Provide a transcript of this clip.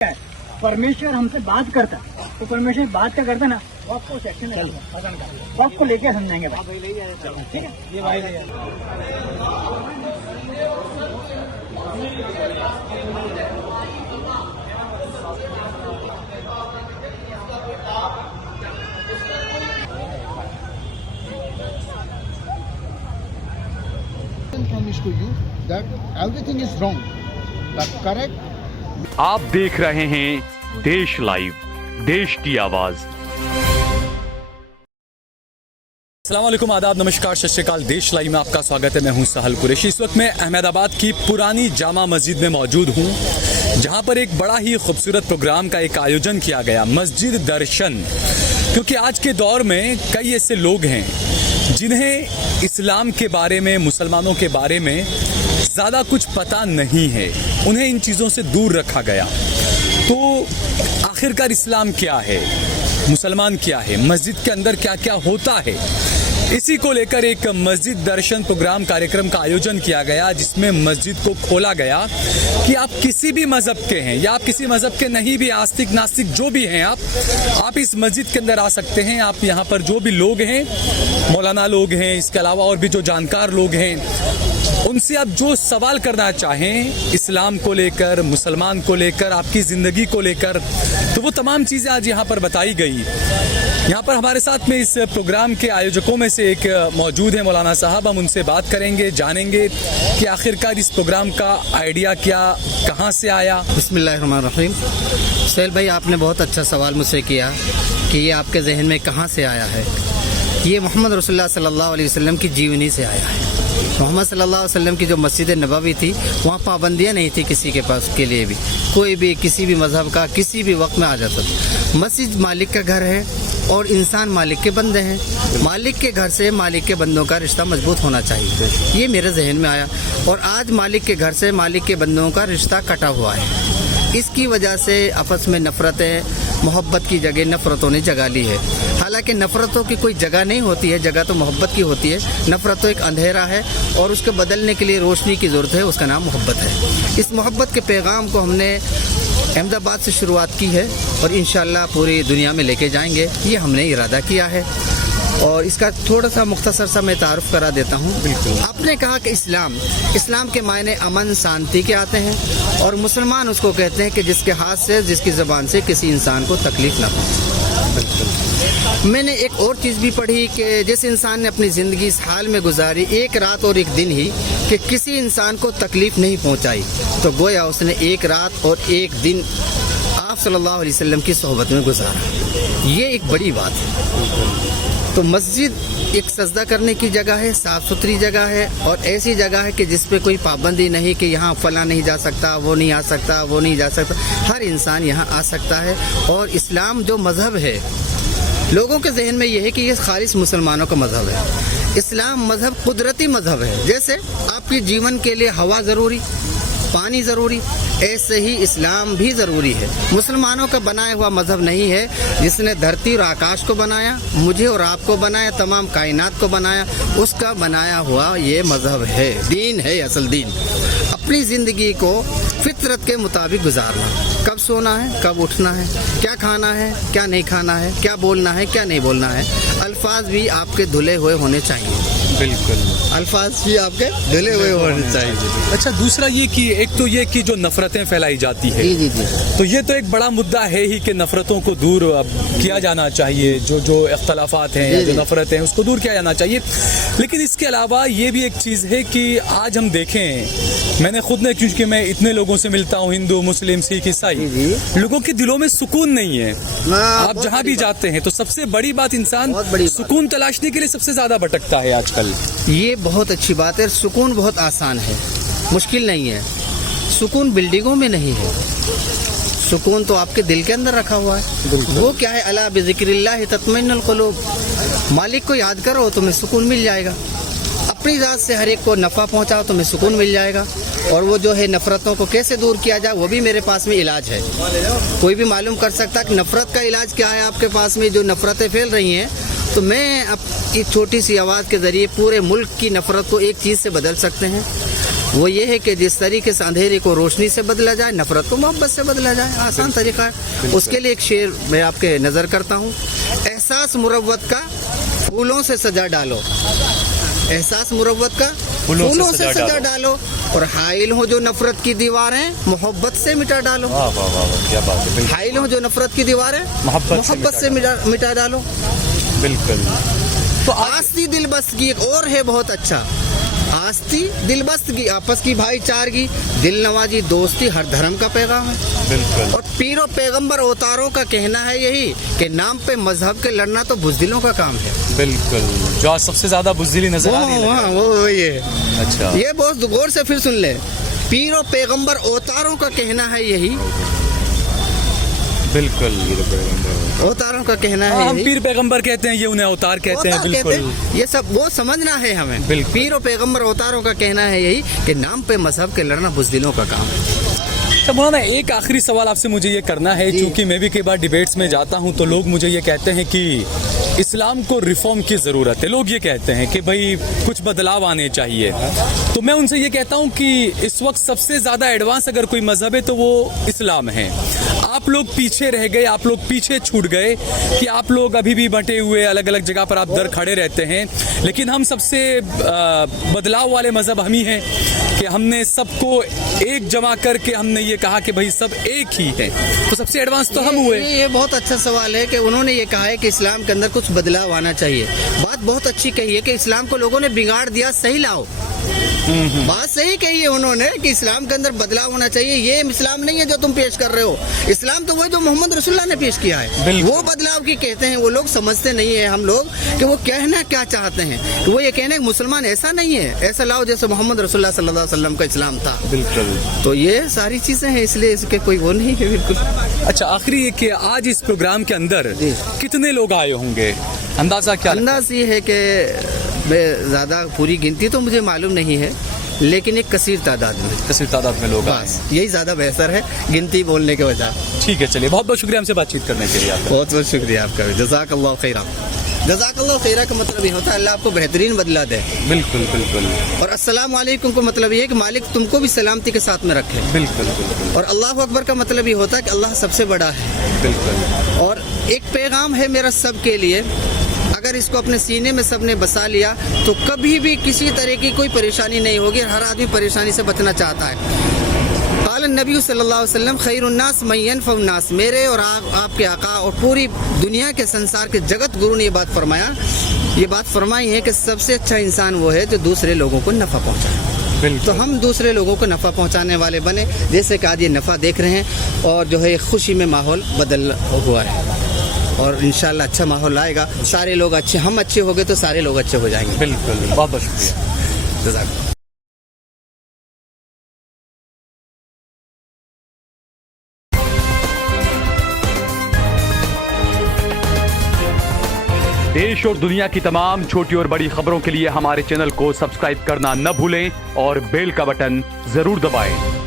परमेश्वर हमसे बात करता, तो परमेश्वर बात क्या करता ना, वो आपको सेक्शन में पसंद करता, वो आपको लेके समझाएंगे भाई, ठीक है। ये भाई promise to you that everything is wrong, but correct. आप देख रहे हैं देश लाइव, देश की आवाज। अस्सलाम वालेकुम, आदाब, नमस्कार, सत श्री अकाल। देश लाइव में आपका स्वागत है। मैं हूं सहल कुरैशी। इस वक्त मैं अहमदाबाद की पुरानी जामा मस्जिद में मौजूद हूं, जहां पर एक बड़ा ही खूबसूरत प्रोग्राम का एक आयोजन किया गया, मस्जिद दर्शन। क्योंकि आज के दौर में कई ऐसे लोग हैं जिन्हें इस्लाम के बारे में, मुसलमानों के बारे में ज़्यादा कुछ पता नहीं है, उन्हें इन चीज़ों से दूर रखा गया। तो आखिरकार इस्लाम क्या है, मुसलमान क्या है, मस्जिद के अंदर क्या क्या होता है, इसी को लेकर एक मस्जिद दर्शन प्रोग्राम कार्यक्रम का आयोजन किया गया, जिसमें मस्जिद को खोला गया कि आप किसी भी मजहब के हैं या आप किसी मजहब के नहीं भी, आस्तिक नास्तिक जो भी हैं, आप इस मस्जिद के अंदर आ सकते हैं। आप यहाँ पर जो भी लोग हैं, मौलाना लोग हैं, इसके अलावा और भी जो जानकार लोग हैं, उनसे आप जो सवाल करना चाहें इस्लाम को लेकर, मुसलमान को लेकर, आपकी ज़िंदगी को लेकर, तो वो तमाम चीज़ें आज यहाँ पर बताई गई। यहाँ पर हमारे साथ में इस प्रोग्राम के आयोजकों में से एक मौजूद है, मौलाना साहब। हम उनसे बात करेंगे, जानेंगे कि आखिरकार इस प्रोग्राम का आइडिया क्या, कहाँ से आया। बिस्मिल्लाहिर्रहमानिर्रहीम। सहल भाई, आपने बहुत अच्छा सवाल मुझसे किया कि ये आपके जहन में कहाँ से आया है। ये मोहम्मद रसूलुल्लाह सल्लल्लाहु अलैहि वसल्लम की जीवनी से आया है। मोहम्मद सल्लल्लाहु अलैहि वसल्लम की जो मस्जिद नबवी थी, वहाँ पाबंदियाँ नहीं थी किसी के पास के लिए भी, कोई भी किसी भी मज़हब का किसी भी वक्त में आ जाता था। मस्जिद मालिक का घर है और इंसान मालिक के बंदे हैं। मालिक के घर से मालिक के बंदों का रिश्ता मजबूत होना चाहिए, ये मेरे जहन में आया। और आज मालिक के घर से मालिक के बंदों का रिश्ता कटा हुआ है। इसकी वजह से आपस में नफ़रतें, मोहब्बत की जगह नफ़रतों ने जगह ली है। हालांकि नफ़रतों की कोई जगह नहीं होती है, जगह तो मोहब्बत की होती है। नफ़रत तो एक अंधेरा है और उसके बदलने के लिए रोशनी की ज़रूरत है, उसका नाम मोहब्बत है। इस मोहब्बत के पैगाम को हमने अहमदाबाद से शुरुआत की है और इंशाअल्लाह पूरी दुनिया में लेके जाएंगे, ये हमने इरादा किया है। और इसका थोड़ा सा मुख्तसर सा मैं तारुफ करा देता हूँ। बिल्कुल, आपने कहा कि इस्लाम के मायने अमन, शांति के आते हैं, और मुसलमान उसको कहते हैं कि जिसके हाथ से, जिसकी ज़बान से किसी इंसान को तकलीफ़ ना पहुँचे। मैंने एक और चीज़ भी पढ़ी कि जिस इंसान ने अपनी ज़िंदगी इस हाल में गुजारी, एक रात और एक दिन ही, कि किसी इंसान को तकलीफ़ नहीं पहुँचाई, तो गोया उसने एक रात और एक दिन आप सल्लल्लाहु अलैहि वसल्लम की सोहबत में गुजारा। ये एक बड़ी बात है। तो मस्जिद एक सजदा करने की जगह है, साफ़ सुथरी जगह है, और ऐसी जगह है कि जिस पे कोई पाबंदी नहीं कि यहाँ फ़लाँ नहीं जा सकता, वो नहीं आ सकता, वो नहीं जा सकता। हर इंसान यहाँ आ सकता है। और इस्लाम जो मज़हब है, लोगों के जहन में ये है कि ये खालिस मुसलमानों का मज़हब है। इस्लाम मज़हब कुदरती मज़हब है। जैसे आपके जीवन के लिए हवा ज़रूरी, पानी ज़रूरी, ऐसे ही इस्लाम भी ज़रूरी है। मुसलमानों का बनाया हुआ मज़हब नहीं है, जिसने धरती और आकाश को बनाया, मुझे और आपको बनाया, तमाम कायनात को बनाया, उसका बनाया हुआ ये मज़हब है, दीन है, असल दीन। अपनी ज़िंदगी को फितरत के मुताबिक गुजारना, कब सोना है, कब उठना है, क्या खाना है, क्या नहीं खाना है, क्या बोलना है, क्या नहीं बोलना है। अल्फाज भी आपके धुले हुए होने चाहिए। बिल्कुल, अल्फाज भी आपके धुले हुए होने चाहिए। अच्छा, दूसरा ये कि एक तो ये कि जो नफ़रतें फैलाई जाती है, जी, तो ये तो एक बड़ा मुद्दा है ही कि नफ़रतों को दूर किया जाना चाहिए। जो इख्तलाफात हैं या जो नफ़रतें हैं, उसको दूर किया जाना चाहिए। लेकिन इसके अलावा ये भी एक चीज़ है कि आज हम देखें, मैंने खुद ने, क्योंकि मैं इतने लोगों से मिलता हूँ, हिंदू, मुस्लिम, सिख, ईसाई, लोगों के दिलों में सुकून नहीं है। आप जहाँ भी जाते हैं तो सबसे बड़ी बात, इंसान सुकून तलाशने के लिए सबसे ज़्यादा भटकता है आजकल। ये बहुत अच्छी बात है। सुकून बहुत आसान है, मुश्किल नहीं है। सुकून बिल्डिंगों में नहीं है, सुकून तो आपके दिल के अंदर रखा हुआ है। वो क्या है, अला बिज़िक्रिल्लाह तत्मइन्नुल क़ुलूब। मालिक को याद करो तुम्हें सुकून मिल जाएगा। अपनी ज़ात से हर एक को नफ़ा पहुँचाओ, तुम्हें सुकून मिल जाएगा। और वो जो है नफ़रतों को कैसे दूर किया जाए, वो भी मेरे पास में इलाज है। कोई भी मालूम कर सकता कि नफ़रत का इलाज क्या है आपके पास में, जो नफ़रतें फैल रही हैं। तो मैं अब एक छोटी सी आवाज़ के ज़रिए पूरे मुल्क की नफ़रत को एक चीज़ से बदल सकते हैं। वो ये है कि जिस तरीके से अंधेरे को रोशनी से बदला जाए, नफरत को मोहब्बत से बदला जाए, आसान तरीका है। उसके लिए एक शेर मैं आपके नज़र करता हूँ। एहसास मुरव्वत का फूलों से सजा डालो, एहसास मुरव्वत का फूलों से सजा डालो, और हाइल हो जो नफरत की दीवारें मोहब्बत से मिटा डालो। वाह वाह वाह, क्या बात है। हाइल हो जो नफरत की दीवारें मोहब्बत से मिटा डालो। बिल्कुल। तो आस्ती दिलबस्तगी एक और है बहुत अच्छा, आस्ती दिलबस्तगी आपस की भाईचारगी, दिल नवाजी दोस्ती हर धर्म का पैगाम है। बिल्कुल। और पीरो पैगंबर अवतारों का कहना है यही कि नाम पे मजहब के लड़ना तो बुज़दिलों का काम है। बिल्कुल, जो आज सबसे ज्यादा बुज़दिली नजर आ रही है। वो ये अच्छा, ये बहुत गौर से फिर सुन ले, पीरो पैगंबर अवतारों का कहना है यही, बिल्कुल अवतारों का कहना है हम यही। पीर पैगंबर कहते हैं, ये उन्हें अवतार कहते हैं। बिल्कुल, ये सब वो समझना है हमें। बिल्कुल। पीर और पैगंबर अवतारों का कहना है यही कि नाम पे मजहब के लड़ना बुज़दिलों का काम है। तो मौलाना एक आखिरी सवाल आपसे मुझे ये करना है, क्योंकि मैं भी कई बार डिबेट्स में जाता हूँ तो लोग मुझे ये कहते हैं कि इस्लाम को रिफॉर्म की ज़रूरत है। लोग ये कहते हैं कि भाई कुछ बदलाव आने चाहिए। तो मैं उनसे ये कहता हूँ कि इस वक्त सबसे ज़्यादा एडवांस अगर कोई मजहब है तो वो इस्लाम है। आप लोग पीछे रह गए, आप लोग पीछे छूट गए कि आप लोग अभी भी बंटे हुए अलग अलग जगह पर आप दर खड़े रहते हैं। लेकिन हम सबसे बदलाव वाले मजहब हम ही हैं कि हमने सबको एक जमा करके हमने ये कहा कि भाई सब एक ही है। तो सबसे एडवांस तो हम हुए। ये बहुत अच्छा सवाल है कि उन्होंने ये कहा है कि इस्लाम के अंदर कुछ बदलाव आना चाहिए। बात बहुत अच्छी कही है कि इस्लाम को लोगों ने बिगाड़ दिया, सही लाओ। बात सही कही है उन्होंने कि इस्लाम के अंदर बदलाव होना चाहिए। ये इस्लाम नहीं है जो तुम पेश कर रहे हो, इस्लाम तो वही जो मोहम्मद रसूलुल्लाह ने पेश किया है। वो बदलाव की कहते हैं, वो लोग समझते नहीं है हम लोग कि वो कहना क्या चाहते हैं। वो ये कहने कि मुसलमान ऐसा नहीं है, ऐसा लाओ जैसे मोहम्मद रसूलुल्लाह सल्लल्लाहु अलैहि वसल्लम का इस्लाम था। बिल्कुल। तो ये सारी चीजें हैं, इसलिए इसके कोई वो नहीं है। बिल्कुल। अच्छा, आखिरी ये कि आज इस प्रोग्राम के अंदर कितने लोग आए होंगे, अंदाजा क्या? अंदाज ये है कि ज़्यादा पूरी गिनती तो मुझे मालूम नहीं है, लेकिन एक कसीर तादाद में लोग आए। यही ज़्यादा बेहतर है गिनती बोलने के वजह। ठीक है, चलिए, बहुत बहुत शुक्रिया हमसे बातचीत करने के लिए। बहुत बहुत शुक्रिया आपका भी। जज़ाकल्लाहु खैरा। जज़ाकल्लाहु खैरा का मतलब ये होता है अल्लाह आपको बेहतरीन बदला दे। बिल्कुल बिल्कुल। और अस्सलाम वालेकुम का मतलब ये है कि मालिक तुमको भी सलामती के साथ में रखे। बिल्कुल बिल्कुल। और अल्लाह अकबर का मतलब ये होता है कि अल्लाह सबसे बड़ा है। बिल्कुल। और एक पैगाम है मेरा सब के लिए, अगर इसको अपने सीने में सबने बसा लिया तो कभी भी किसी तरह की कोई परेशानी नहीं होगी। हर आदमी परेशानी से बचना चाहता है। क़ाल नबी सल्लल्लाहु अलैहि वसल्लम खैरुन्नास मन यनफ़उन्नास, मेरे और आपके आका और पूरी दुनिया के संसार के जगत गुरु ने ये बात फरमाया, ये बात फरमाई है कि सबसे अच्छा इंसान वो है जो दूसरे लोगों को नफ़ा पहुँचाए। तो हम दूसरे लोगों को नफ़ा पहुँचाने वाले बने। जैसे कि आज ये नफ़ा देख रहे हैं और जो है खुशी में माहौल बदल हुआ है और इंशाल्लाह अच्छा माहौल आएगा। सारे लोग अच्छे, हम अच्छे हो गए तो सारे लोग अच्छे हो जाएंगे। बिल्कुल, बहुत बहुत शुक्रिया। जज़ाक। देश और दुनिया की तमाम छोटी और बड़ी खबरों के लिए हमारे चैनल को सब्सक्राइब करना न भूलें और बेल का बटन जरूर दबाएं।